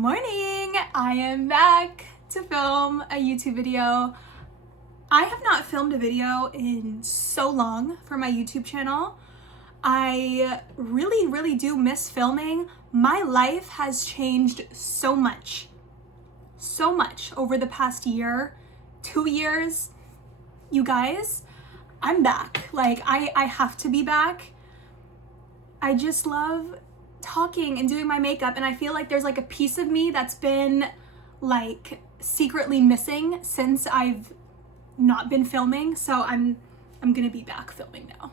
morning! I am back to film a YouTube video. I have not filmed a video in so long for my YouTube channel. I really do miss filming. My life has changed so much over the past year, 2 years. You guys, I'm back. Like, I have to be back. I just love talking and doing my makeup, and I feel like there's like a piece of me that's been like secretly missing since I've not been filming. So I'm gonna be back filming now.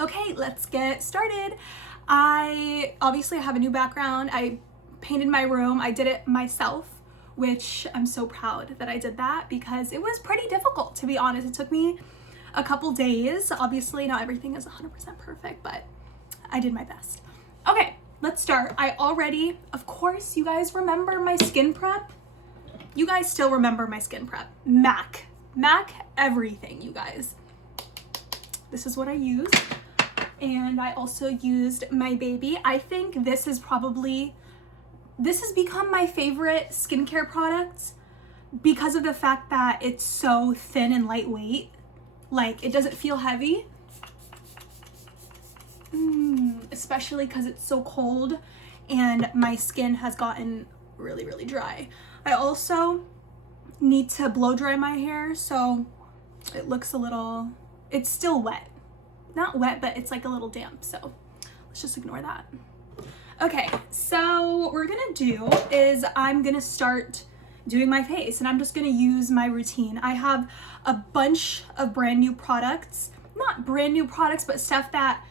Okay, let's get started. I obviously have a new background. I painted my room. I did it myself, which I'm so proud that I did that because it was pretty difficult, to be honest. It took me a couple days. Obviously not everything is 100% perfect, but I did my best. Okay, let's start. I already, of course, you guys remember my skin prep? You guys still remember my skin prep. MAC everything, you guys. This is what I used. And I also used my baby. I think this has become my favorite skincare product because of the fact that it's so thin and lightweight. Like, it doesn't feel heavy. Especially because it's so cold and my skin has gotten really dry. I also need to blow dry my hair, so it looks a little, it's still wet. Not wet, but it's like a little damp, so let's just ignore that. Okay, so what we're gonna do is I'm gonna start doing my face, and I'm just gonna use my routine. I have a bunch of brand new products, not brand new products, but stuff that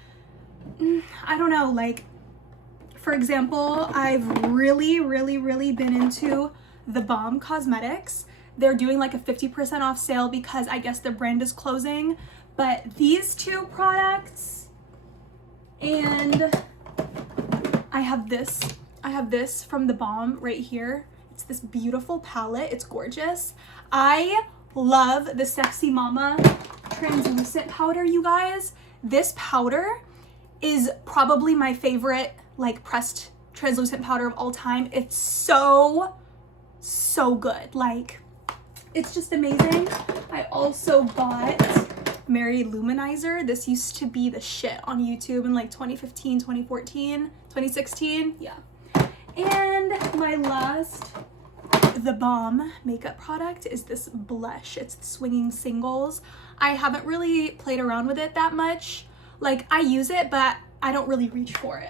I don't know, like, for example, I've really been into the Balm cosmetics. They're doing like a 50% off sale because I guess their brand is closing. But these two products, and I have this from the Balm right here. It's this beautiful palette. It's gorgeous. I love the Sexy Mama translucent powder, you guys. This powder is probably my favorite like pressed translucent powder of all time. It's so good. Like, it's just amazing. I also bought Mary Luminizer. This used to be the shit on YouTube in like 2015, 2014, 2016. Yeah. And my last, the Balm makeup product is this blush. It's the Swinging Singles. I haven't really played around with it that much. Like, I use it, but I don't really reach for it.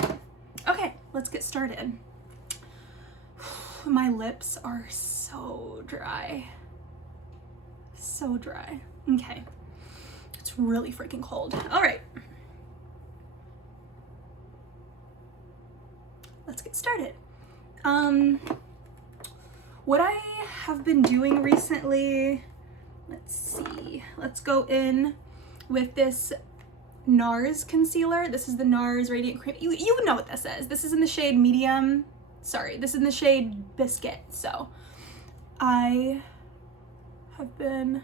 Okay, let's get started. My lips are so dry. So dry. Okay. It's really freaking cold. All right. Let's get started. What I have been doing recently, let's see. Let's go in with this NARS concealer. This is the NARS Radiant Cream. You know what this is. This is in the shade medium. Sorry, this is in the shade Biscuit. So I have been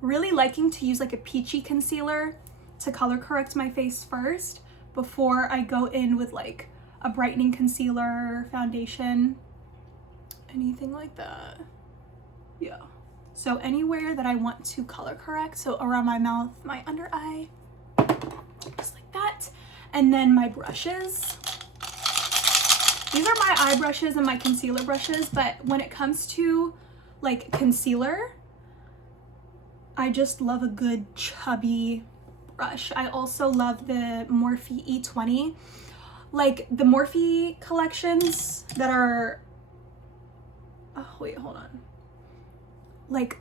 really liking to use like a peachy concealer to color correct my face first before I go in with like a brightening concealer, foundation, anything like that. Yeah. So anywhere that I want to color correct, so around my mouth, my under eye, just like that. And then my brushes. These are my eye brushes and my concealer brushes, but when it comes to like concealer, I just love a good chubby brush. I also love the Morphe E20. Like the Morphe collections that are, oh wait, hold on. Like,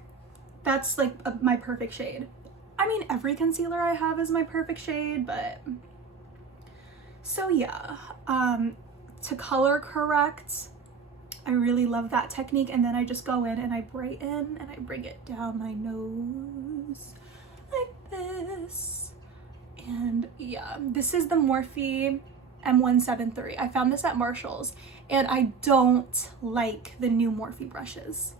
that's like my perfect shade. I mean, every concealer I have is my perfect shade, but so yeah, to color correct, I really love that technique. And then I just go in and I brighten and I bring it down my nose like this. And yeah, this is the Morphe M173. I found this at Marshall's, and I don't like the new Morphe brushes.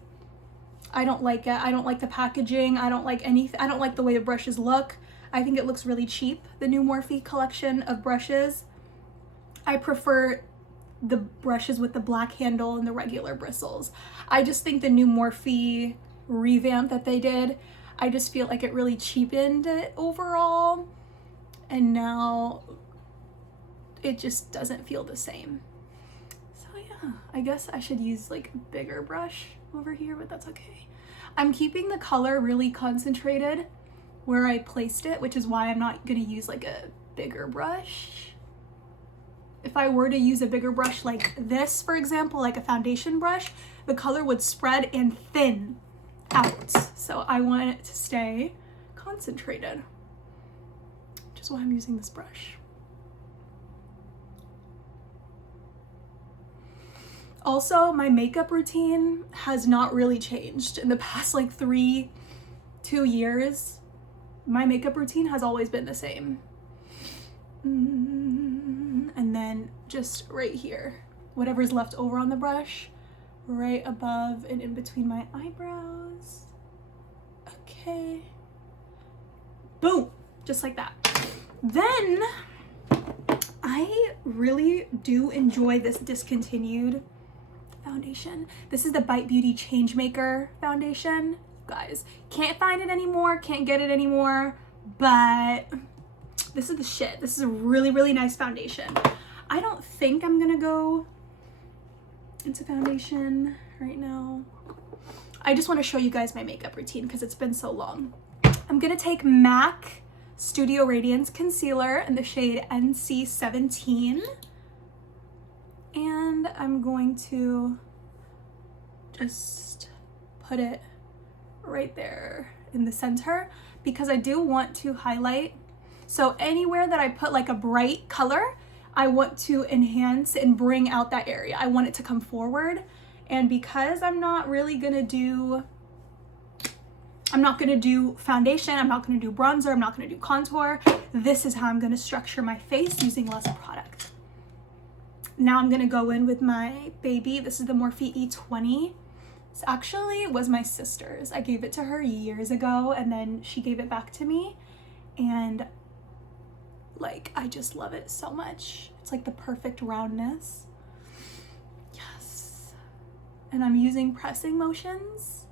I don't like it. I don't like the packaging. I don't like anything. I don't like the way the brushes look. I think it looks really cheap, the new Morphe collection of brushes. I prefer the brushes with the black handle and the regular bristles. I just think the new Morphe revamp that they did, I just feel like it really cheapened it overall, and now it just doesn't feel the same. So yeah, I guess I should use like a bigger brush over here, but that's okay. I'm keeping the color really concentrated where I placed it, which is why I'm not gonna use like a bigger brush. If I were to use a bigger brush like this, for example, like a foundation brush, the color would spread and thin out. So I want it to stay concentrated, which is why I'm using this brush. Also, my makeup routine has not really changed in the past like 2 years. My makeup routine has always been the same. And then just right here, whatever's left over on the brush, right above and in between my eyebrows. Okay. Boom, just like that. Then I really do enjoy this discontinued foundation. This is the Bite Beauty Changemaker foundation. Guys, can't find it anymore, can't get it anymore, but this is the shit. This is a really, really nice foundation. I don't think I'm gonna go into foundation right now. I just want to show you guys my makeup routine because it's been so long. I'm gonna take MAC Studio Radiance Concealer in the shade NC17. And I'm going to just put it right there in the center because I do want to highlight. So anywhere that I put like a bright color, I want to enhance and bring out that area. I want it to come forward. And because I'm not gonna do foundation, I'm not gonna do bronzer, I'm not gonna do contour, this is how I'm gonna structure my face using less product. Now I'm gonna go in with my baby. This is the Morphe E20. This actually was my sister's. I gave it to her years ago and then she gave it back to me. And like, I just love it so much. It's like the perfect roundness. Yes. And I'm using pressing motions.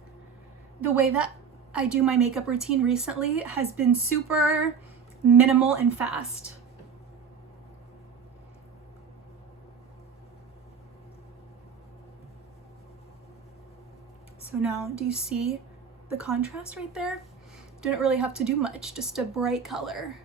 The way that I do my makeup routine recently has been super minimal and fast. So now, do you see the contrast right there? Didn't really have to do much, just a bright color.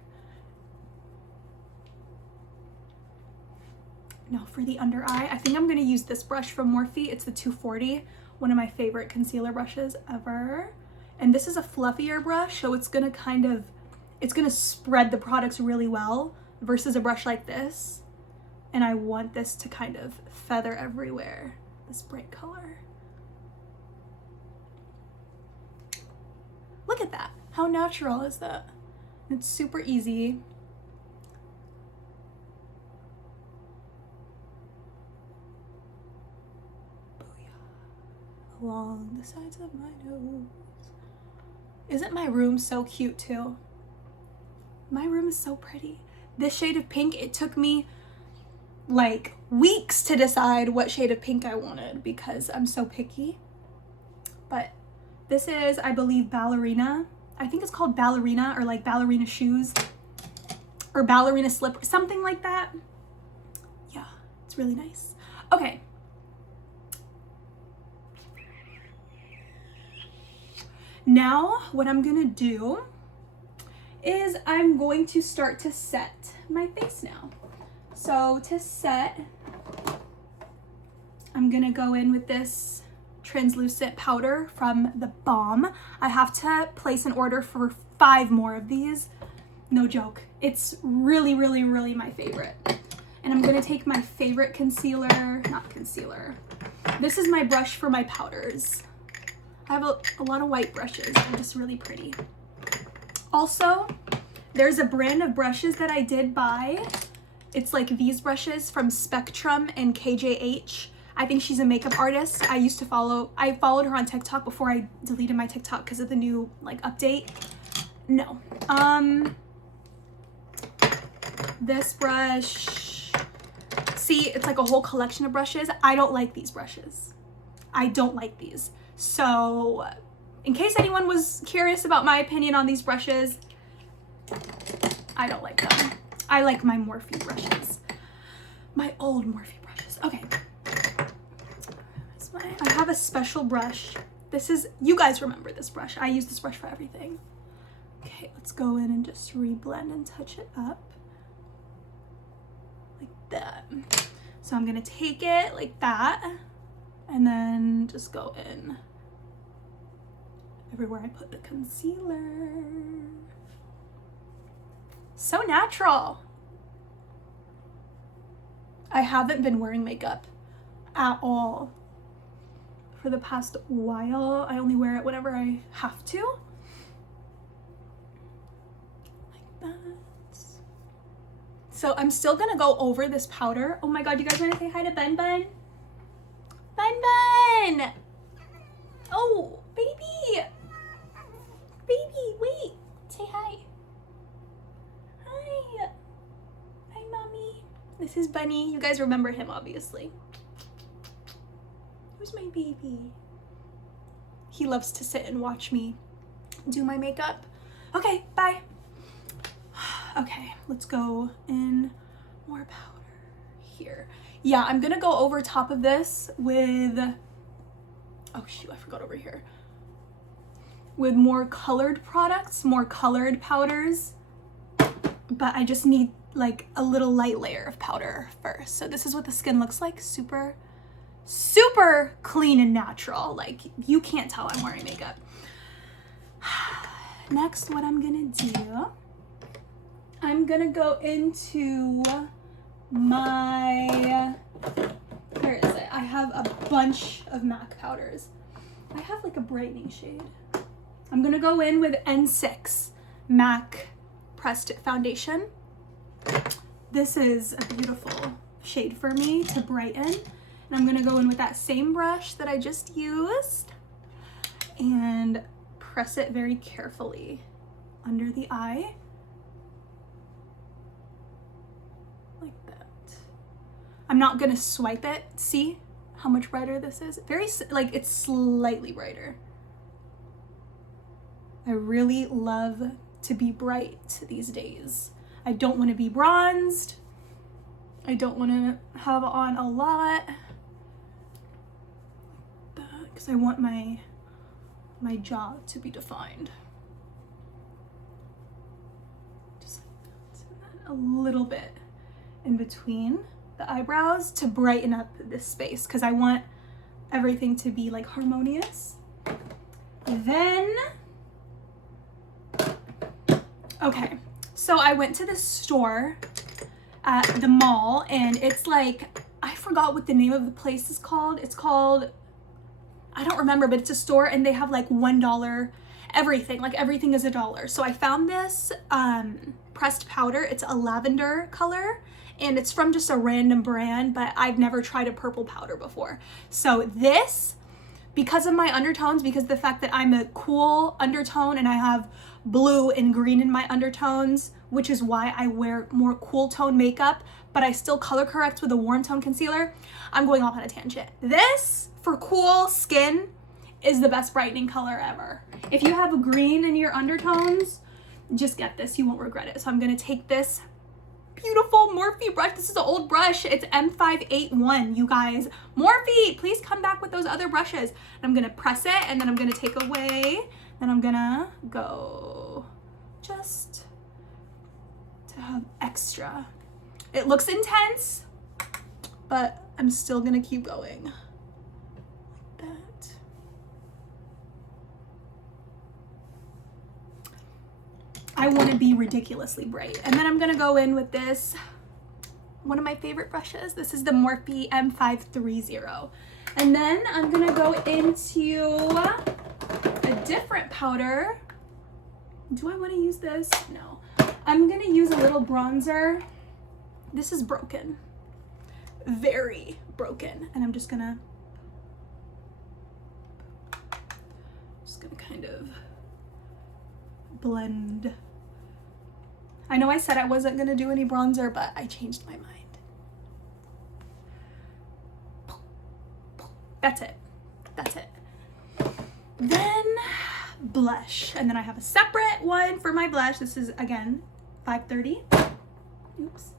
Now for the under eye, I think I'm gonna use this brush from Morphe. It's the 240, one of my favorite concealer brushes ever. And this is a fluffier brush, so it's gonna spread the products really well versus a brush like this. And I want this to kind of feather everywhere, this bright color. Look at that. How natural is that? It's super easy. Booyah. Along the sides of my nose. Isn't my room so cute too? My room is so pretty. This shade of pink, it took me like weeks to decide what shade of pink I wanted because I'm so picky. But this is, I believe, Ballerina. I think it's called Ballerina, or like ballerina shoes or ballerina slipper, something like that. Yeah, it's really nice. Okay. Now what I'm gonna do is I'm going to start to set my face now. So to set, I'm gonna go in with this translucent powder from the Balm. I have to place an order for 5 more of these. No joke. It's really, really, really my favorite. And I'm gonna take my favorite concealer, not concealer. This is my brush for my powders. I have a lot of white brushes. They're just really pretty. Also, there's a brand of brushes that I did buy. It's like these brushes from Spectrum and KJH. I think she's a makeup artist. I followed her on TikTok before I deleted my TikTok because of the new like update. No. This brush, See, it's like a whole collection of brushes. I don't like these brushes. I don't like these. So in case anyone was curious about my opinion on these brushes, I don't like them. I like my Morphe brushes. My old Morphe brushes. Okay. I have a special brush. This is, you guys remember this brush. I use this brush for everything. Okay, let's go in and just reblend and touch it up. Like that. So I'm gonna take it like that and then just go in everywhere I put the concealer. So natural. I haven't been wearing makeup at all for the past while. I only wear it whenever I have to. Like that. So I'm still gonna go over this powder. Oh my God, you guys wanna say hi to Bun Bun? Bun Bun! Oh, baby! Baby, wait, say hi. Hi. Hi, Mommy. This is Bunny. You guys remember him, obviously. Who's my baby? He loves to sit and watch me do my makeup. Okay, bye. Okay, let's go in more powder here. Yeah, I'm gonna go over top of this with, oh shoot, I forgot over here. With more colored products, more colored powders. But I just need like a little light layer of powder first. So this is what the skin looks like. Super, super clean and natural. Like you can't tell I'm wearing makeup. Next, what I'm gonna do, I'm gonna go into my, where is it? I have a bunch of MAC powders. I have like a brightening shade. I'm gonna go in with N6 MAC Pressed Foundation. This is a beautiful shade for me to brighten. And I'm gonna go in with that same brush that I just used and press it very carefully under the eye. Like that. I'm not gonna swipe it. See how much brighter this is? Very, like it's slightly brighter. I really love to be bright these days. I don't want to be bronzed. I don't want to have on a lot. Because I want my jaw to be defined. Just like that. A little bit in between the eyebrows to brighten up this space because I want everything to be like harmonious. Then, okay, so I went to this store at the mall and it's like, I forgot what the name of the place is called. It's called, I don't remember, but it's a store and they have like $1 everything, like everything is $1. So I found this pressed powder. It's a lavender color and it's from just a random brand, but I've never tried a purple powder before. So this, because of my undertones, because of the fact that I'm a cool undertone and I have blue and green in my undertones, which is why I wear more cool tone makeup, but I still color correct with a warm tone concealer. I'm going off on a tangent. This, for cool skin, is the best brightening color ever. If you have a green in your undertones, just get this, you won't regret it. So I'm gonna take this beautiful Morphe brush. This is an old brush. It's M581, you guys. Morphe, please come back with those other brushes. And I'm gonna press it and then I'm gonna take away. Then I'm gonna go just to have extra. It looks intense, but I'm still gonna keep going. Like that. I wanna be ridiculously bright. And then I'm gonna go in with this, one of my favorite brushes. This is the Morphe M530. And then I'm gonna go into a different powder. Do I wanna use this? No. I'm gonna use a little bronzer. This is broken, very broken. And I'm just gonna kind of blend. I know I said I wasn't gonna do any bronzer, but I changed my mind. That's it. That's it. Then blush. And then I have a separate one for my blush. This is, again, 530. Oops.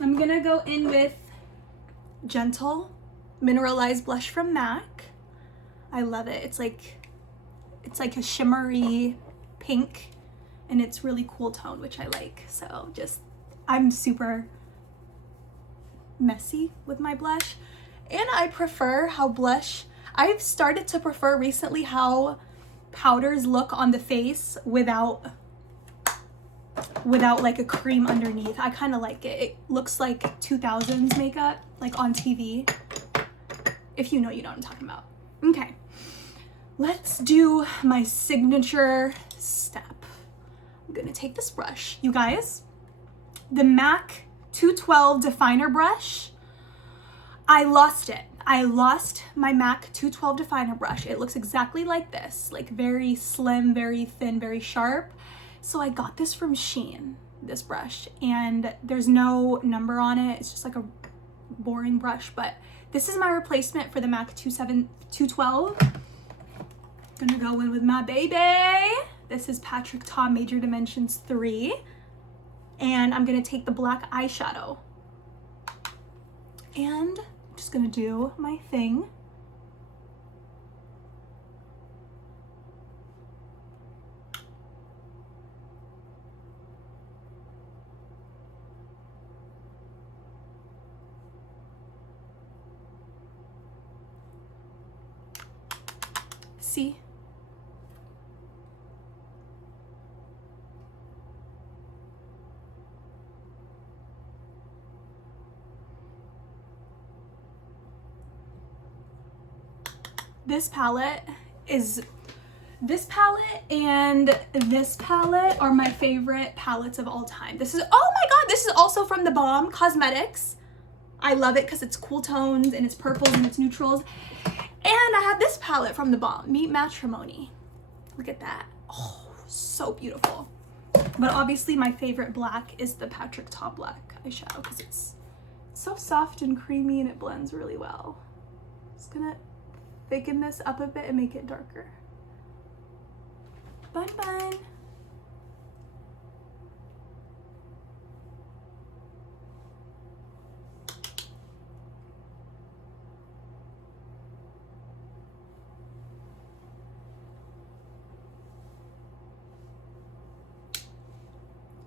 I'm gonna go in with Gentle Mineralized Blush from MAC. I love it. It's like a shimmery pink, and it's really cool tone, which I like. So just, I'm super messy with my blush. And I prefer how blush, I've started to prefer recently how powders look on the face without like a cream underneath. I kind of like it. It looks like 2000s makeup, like on TV. If you know, you know what I'm talking about. Okay, let's do my signature step. I'm gonna take this brush. You guys, the MAC 212 definer brush, I lost it. I lost my MAC 212 definer brush. It looks exactly like this, like very slim, very thin, very sharp. So I got this from Shein, this brush, and there's no number on it. It's just like a boring brush, but this is my replacement for the MAC 212. Gonna go in with my baby. This is Patrick Ta Major Dimensions 3. And I'm gonna take the black eyeshadow. And I'm just gonna do my thing. See? This palette and this palette are my favorite palettes of all time. This is, oh my God, this is also from the Balm Cosmetics. I love it because it's cool tones and it's purples and it's neutrals. And I have this palette from the Balm, Meet Matrimony. Look at that. Oh, so beautiful. But obviously my favorite black is the Patrick Ta black eyeshadow because it's so soft and creamy and it blends really well. Just gonna thicken this up a bit and make it darker. Bun bun.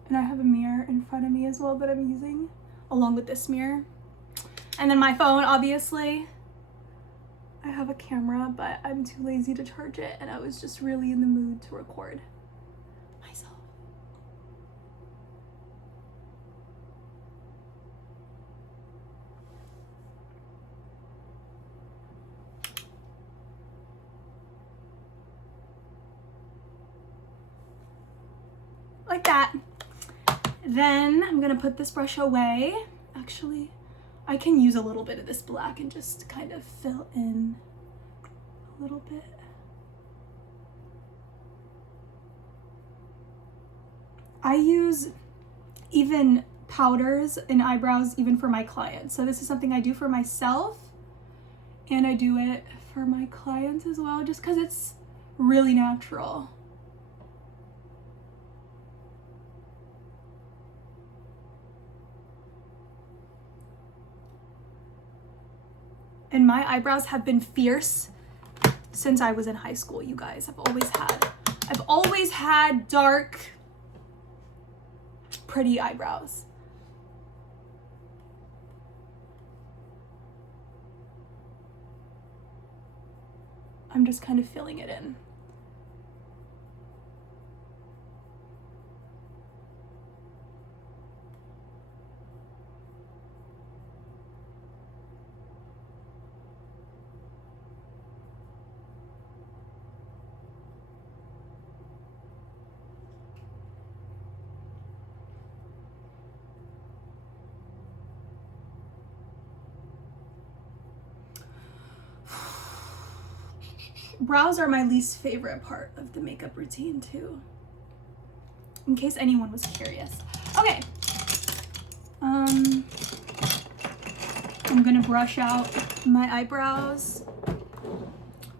And I have a mirror in front of me as well that I'm using along with this mirror. And then my phone, obviously. I have a camera, but I'm too lazy to charge it, and I was just really in the mood to record myself. Like that. Then I'm gonna put this brush away. Actually, I can use a little bit of this black and just kind of fill in a little bit. I use even powders and eyebrows even for my clients. So this is something I do for myself and I do it for my clients as well, just because it's really natural. And my eyebrows have been fierce since I was in high school, you guys. I've always had dark, pretty eyebrows. I'm just kind of filling it in. Brows are my least favorite part of the makeup routine too, in case anyone was curious. Okay, I'm I'm gonna brush out my eyebrows.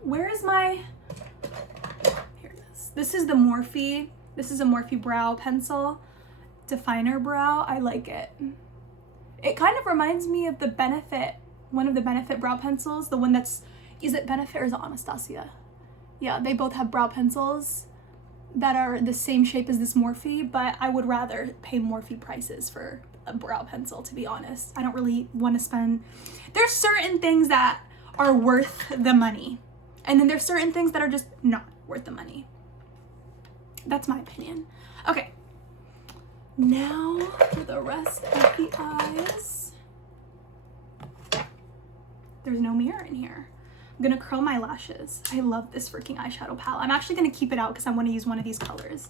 Where is my, here it is. This is the Morphe. This is a Morphe brow pencil. Definer brow, I like it. It kind of reminds me of the Benefit, one of the Benefit brow pencils, the one that's, is it Benefit or is it Anastasia? Yeah, they both have brow pencils that are the same shape as this Morphe, but I would rather pay Morphe prices for a brow pencil, to be honest. I don't really want to spend, there's certain things that are worth the money, and then there's certain things that are just not worth the money. That's my opinion. Okay, now for the rest of the eyes. There's no mirror in here. I'm gonna curl my lashes. I love this freaking eyeshadow palette. I'm actually gonna keep it out because I want to use one of these colors.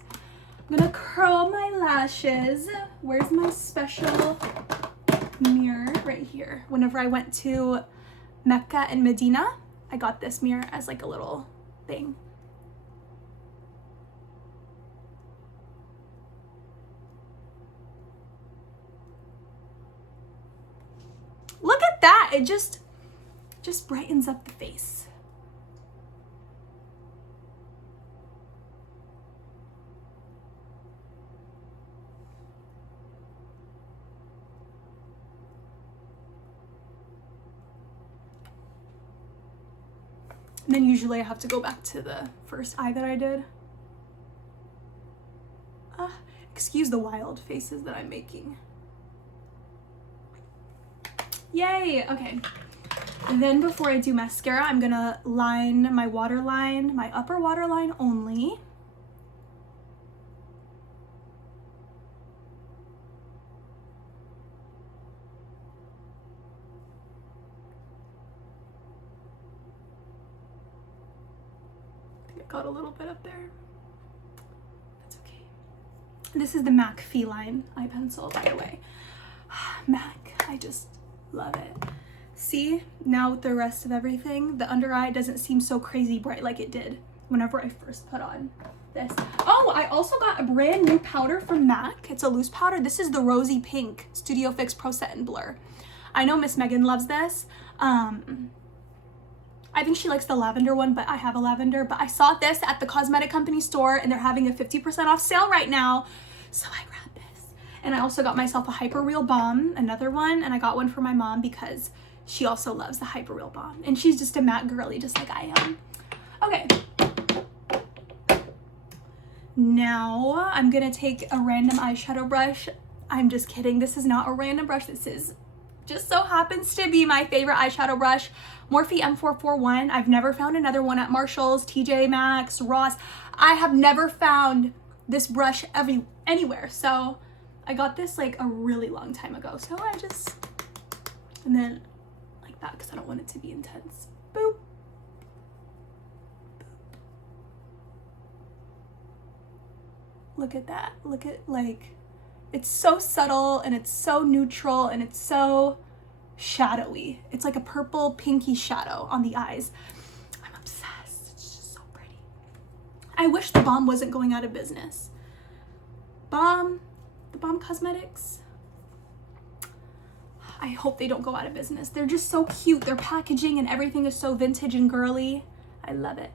I'm gonna curl my lashes. Where's my special mirror? Right here. Whenever I went to Mecca and Medina, I got this mirror as like a little thing. Look at that! It just brightens up the face. And then usually I have to go back to the first eye that I did. Excuse the wild faces that I'm making. Yay, okay. And then before I do mascara, I'm gonna line my waterline, my upper waterline only. I think I got a little bit up there. That's okay. This is the MAC Feline eye pencil, by the way. MAC, I just love it. See, now with the rest of everything, the under eye doesn't seem so crazy bright like it did whenever I first put on this. Oh, I also got a brand new powder from MAC. It's a loose powder. This is the Rosy Pink Studio Fix Pro Set and Blur. I know Miss Megan loves this. I think she likes the lavender one, but I have a lavender. But I saw this at the cosmetic company store and they're having a 50% off sale right now. So I grabbed this. And I also got myself a Hyper Real Balm, another one. And I got one for my mom because she also loves the Hyper Real Balm. And she's just a matte girly, just like I am. Okay. Now I'm gonna take a random eyeshadow brush. I'm just kidding. This is not a random brush. This is just so happens to be my favorite eyeshadow brush. Morphe M441. I've never found another one at Marshall's, TJ Maxx, Ross. I have never found this brush anywhere. So I got this like a really long time ago. So I just, and then like that because I don't want it to be intense. Boop. Boop. Look at that. Look at, like, it's so subtle and it's so neutral and it's so shadowy. It's like a purple pinky shadow on the eyes. I'm obsessed. It's just so pretty. I wish the Balm wasn't going out of business. The Balm Cosmetics. I hope they don't go out of business. They're just so cute. Their packaging and everything is so vintage and girly. I love it.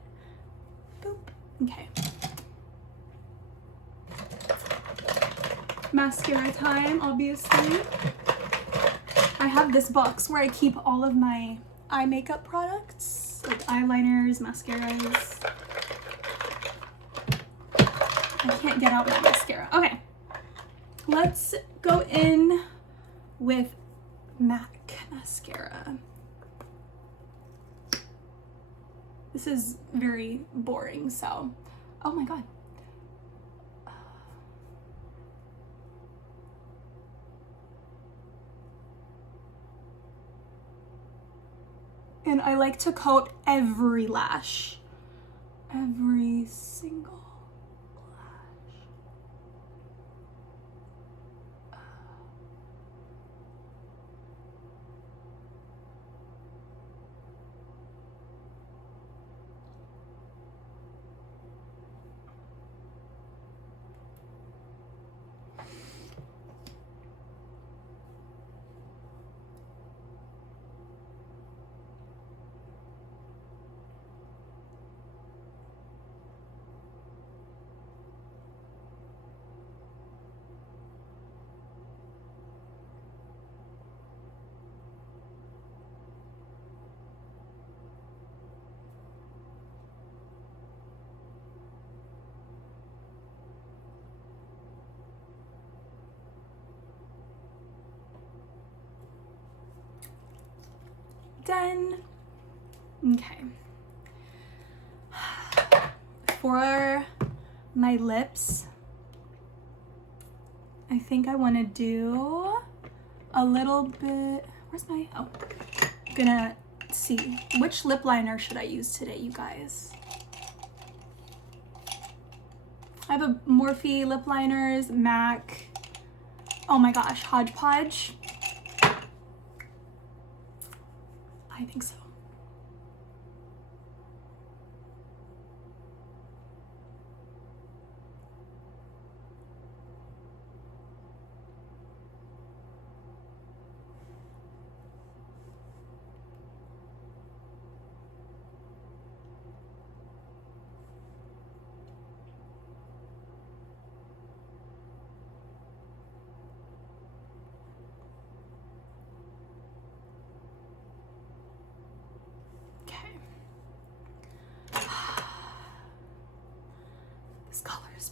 Boop. Okay. Mascara time, obviously. I have this box where I keep all of my eye makeup products, like eyeliners, mascaras. I can't get out my mascara. Okay, let's go in with MAC mascara. This is very boring, so, oh my God. And I like to coat every lash. Every single lash. done. Okay. For my lips, I think I want to do a little bit, where's my, oh, I'm gonna see, which lip liner should I use today, you guys? I have a Morphe lip liners, MAC, oh my gosh, Hodgepodge. I think so.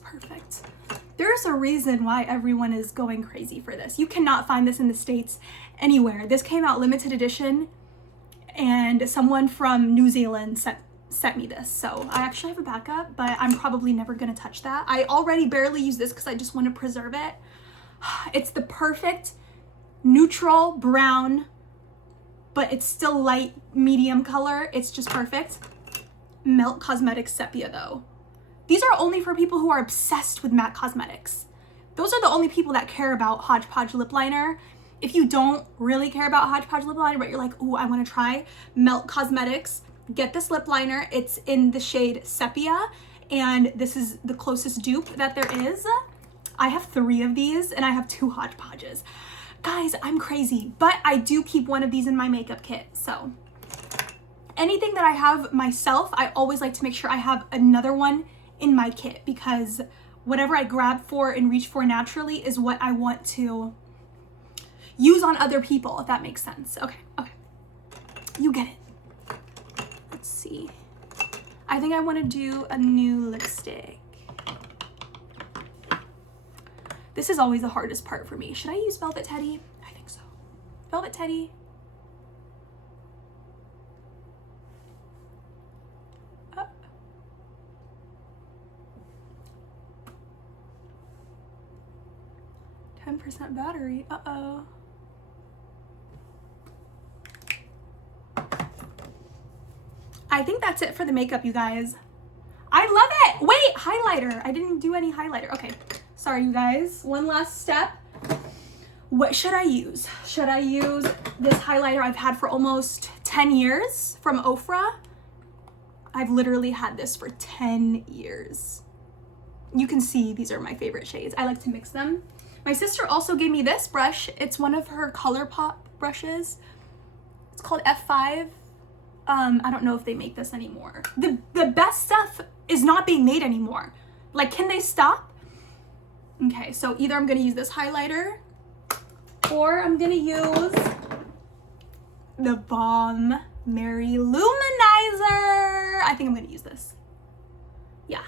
Perfect. There's a reason why everyone is going crazy for this. You cannot find this in the States anywhere. This came out limited edition and someone from New Zealand sent me this. So I actually have a backup, but I'm probably never gonna touch that. I already barely use this because I just want to preserve it. It's the perfect neutral brown, but it's still light medium color. It's just perfect. Melt Cosmetics Sepia though. These are only for people who are obsessed with matte cosmetics. Those are the only people that care about Hodgepodge lip liner. If you don't really care about Hodgepodge lip liner, but you're like, ooh, I wanna try Melt Cosmetics, get this lip liner. It's in the shade Sepia, and this is the closest dupe that there is. I have 3 of these, and I have 2 Hodgepodges. Guys, I'm crazy, but I do keep one of these in my makeup kit, so. Anything that I have myself, I always like to make sure I have another one in my kit, because whatever I grab for and reach for naturally is what I want to use on other people, if that makes sense. Okay, you get it. Let's see. I think I want to do a new lipstick. This is always the hardest part for me. Should I use Velvet Teddy? I think so. Velvet Teddy. 10% battery, uh-oh. I think that's it for the makeup, you guys. I love it. Wait, highlighter. I didn't do any highlighter. Okay, sorry, you guys. One last step. What should I use? Should I use this highlighter I've had for almost 10 years from Ofra? I've literally had this for 10 years. You can see these are my favorite shades. I like to mix them. My sister also gave me this brush. It's one of her ColourPop brushes. It's called F5. I don't know if they make this anymore. The best stuff is not being made anymore. Like, can they stop? Okay, so either I'm gonna use this highlighter or I'm gonna use the Balm Mary Luminizer. I think I'm gonna use this. Yeah.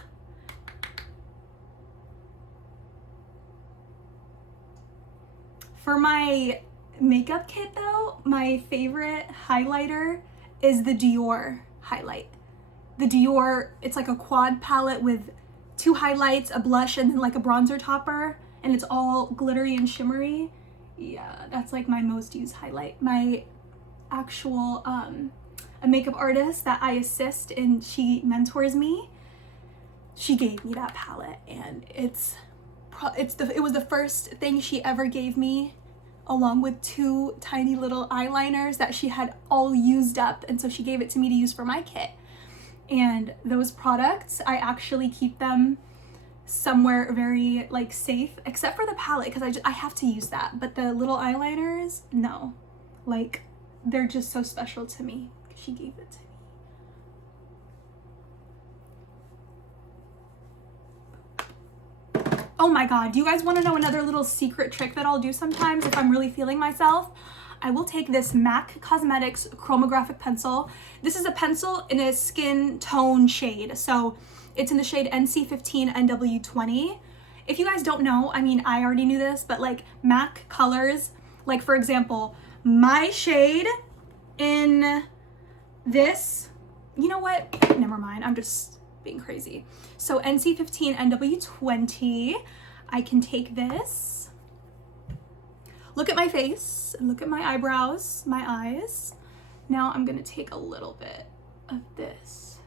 For my makeup kit though, my favorite highlighter is the Dior highlight. The Dior, it's like a quad palette with 2 highlights, a blush, and then like a bronzer topper, and it's all glittery and shimmery. Yeah, that's like my most used highlight. My actual, a makeup artist that I assist and she mentors me, she gave me that palette, and it was the first thing she ever gave me, along with 2 tiny little eyeliners that she had all used up, and so she gave it to me to use for my kit. And those products, I actually keep them somewhere very like safe, except for the palette, because I have to use that, but the little eyeliners, no, like they're just so special to me. She gave it to me. Oh my God, do you guys want to know another little secret trick that I'll do sometimes if I'm really feeling myself? I will take this MAC Cosmetics Chromographic pencil. This is a pencil in a skin tone shade. So it's in the shade NC15 NW20. If you guys don't know, I mean, I already knew this, but like MAC colors, like for example, my shade in this, you know what? Never mind. I'm just being crazy. So NC15, NW20. I can take this. Look at my face and look at my eyebrows, my eyes. Now I'm gonna take a little bit of this.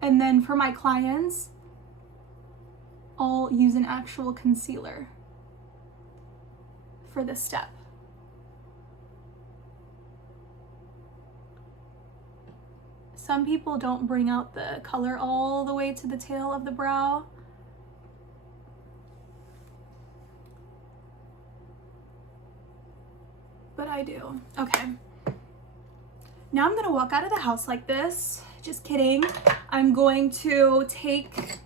And then for my clients, I'll use an actual concealer for this step. Some people don't bring out the color all the way to the tail of the brow. But I do. Okay. Now I'm gonna walk out of the house like this. Just kidding. I'm going to take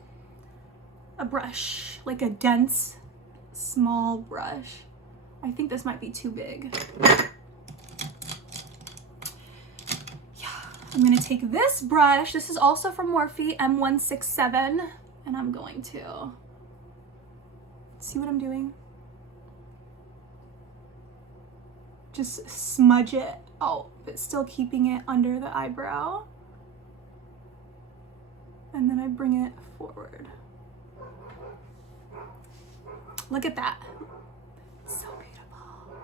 a brush, like a dense, small brush. I think this might be too big. I'm gonna take this brush. This is also from Morphe, M167, and I'm going to see what I'm doing. Just smudge it out, but still keeping it under the eyebrow. And then I bring it forward. Look at that. So beautiful.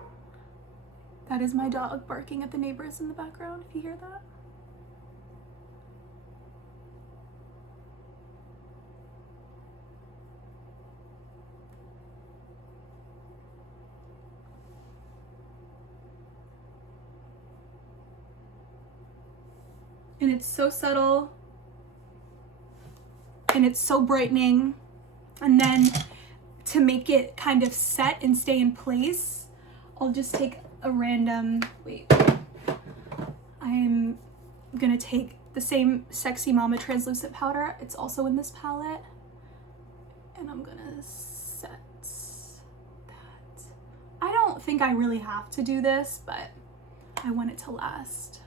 That is my dog barking at the neighbors in the background, if you hear that. And it's so subtle and it's so brightening. And then to make it kind of set and stay in place, I'll just take a random, wait, I'm gonna take the same Sexy Mama translucent powder. It's also in this palette. And I'm gonna set that. I don't think I really have to do this, but I want it to last.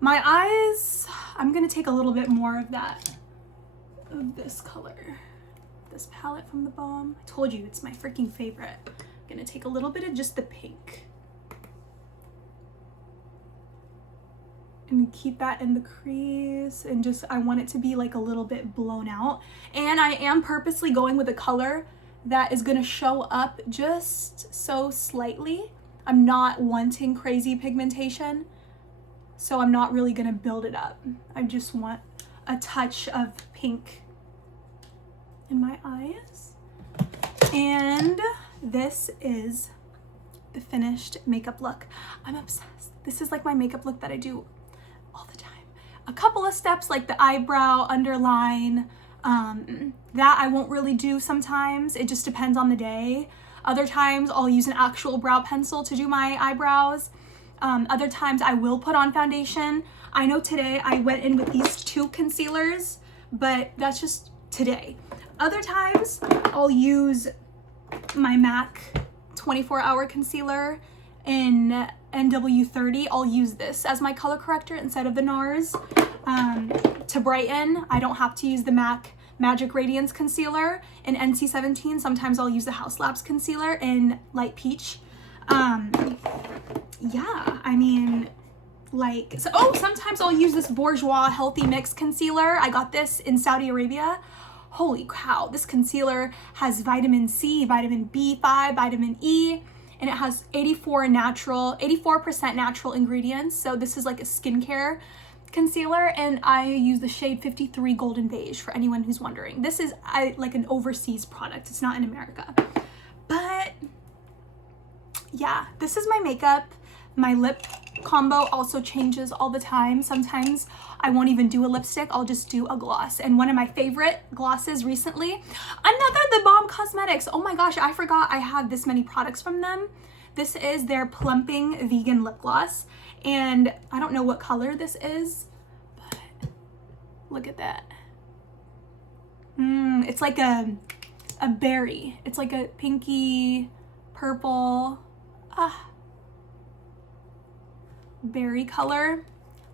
My eyes, I'm gonna take a little bit more of this color, this palette from the Balm. I told you, it's my freaking favorite. I'm gonna take a little bit of just the pink. And keep that in the crease, and just, I want it to be like a little bit blown out. And I am purposely going with a color that is gonna show up just so slightly. I'm not wanting crazy pigmentation. So I'm not really gonna build it up. I just want a touch of pink in my eyes. And this is the finished makeup look. I'm obsessed. This is like my makeup look that I do all the time. A couple of steps like the eyebrow, underline, that I won't really do sometimes. It just depends on the day. Other times I'll use an actual brow pencil to do my eyebrows. Other times I will put on foundation. I know today I went in with these two concealers, but that's just today. Other times I'll use my MAC 24-hour concealer in NW30. I'll use this as my color corrector instead of the NARS. To brighten, I don't have to use the MAC Magic Radiance concealer in NC17. Sometimes I'll use the House Labs concealer in Light Peach. Yeah, I mean, like, so, oh, sometimes I'll use this Bourjois Healthy Mix concealer. I got this in Saudi Arabia. Holy cow, this concealer has vitamin C, vitamin B5, vitamin E, and it has 84% natural ingredients. So this is like a skincare concealer, and I use the shade 53 Golden Beige for anyone who's wondering. This is like an overseas product. It's not in America. But yeah, this is my makeup. My lip combo also changes all the time. Sometimes I won't even do a lipstick, I'll just do a gloss. And one of my favorite glosses recently, another The Balm Cosmetics. Oh my gosh, I forgot I had this many products from them. This is their Plumping Vegan Lip Gloss. And I don't know what color this is, but look at that. It's like a a berry. It's like a pinky purple berry color.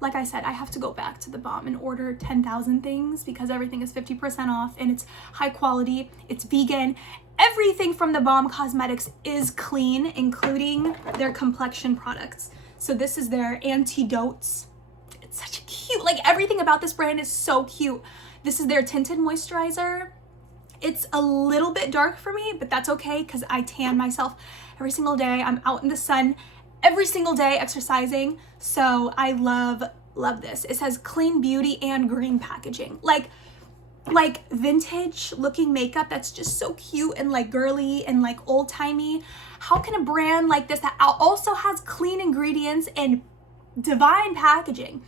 Like I said, I have to go back to the Balm and order 10,000 things because everything is 50% off and it's high quality, it's vegan. Everything from the Balm Cosmetics is clean, including their complexion products. So this is their antidotes. It's such a cute, like everything about this brand is so cute. This is their tinted moisturizer. It's a little bit dark for me, but that's okay because I tan myself every single day. I'm out in the sun every single day exercising. So I love this. It says clean beauty and green packaging. Like vintage looking makeup that's just so cute and like girly and like old timey. How can a brand like this that also has clean ingredients and divine packaging,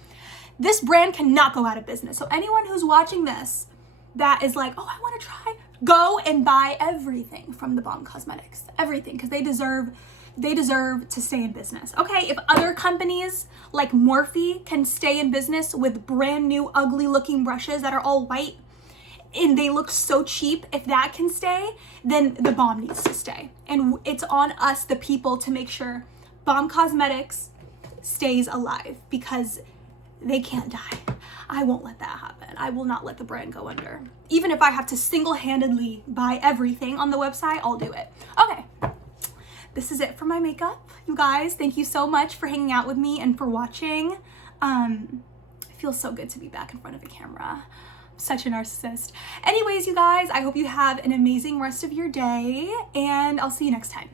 this brand cannot go out of business. So anyone who's watching this that is like, oh, I want to try, go and buy everything from the Balm Cosmetics, everything, because they deserve to stay in business. Okay, if other companies like Morphe can stay in business with brand new ugly looking brushes that are all white and they look so cheap, if that can stay, then the Balm needs to stay. And it's on us, the people, to make sure Balm Cosmetics stays alive because they can't die. I won't let that happen. I will not let the brand go under. Even if I have to single-handedly buy everything on the website, I'll do it. Okay, this is it for my makeup. You guys, thank you so much for hanging out with me and for watching. It feels so good to be back in front of a camera. I'm such a narcissist. Anyways, you guys, I hope you have an amazing rest of your day, and I'll see you next time.